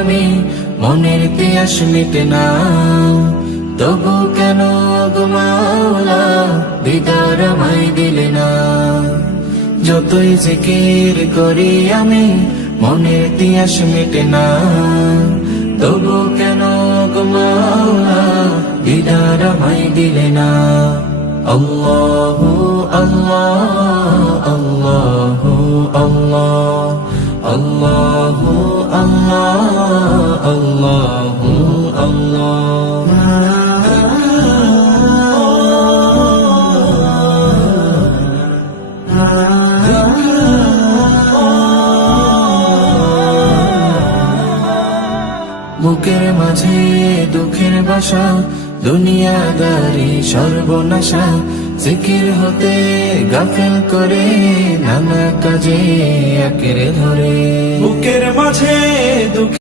আমি, মনের তিয়াস মিটে না। তবু কেন গো মাওলা দিদার আমায় দিলে না। যতই জিকির করি আমি, মনের তিয়াস মিটে না। তবু কেন গো মাওলা দিদার আমায় দিলে না। আল্লাহু আল্লাহ আল্লাহু আল্লাহ আল্লাহু আল্লাহ আল্লাহু আল্লাহ। বুকের মাঝে দুঃখের বাসা, দুনিয়াদারি সর্বনাশা। জিকির হতে গাফিল করে নানা কাজে আঁকড়ে ধরে। বুকের মাঝে দুঃখ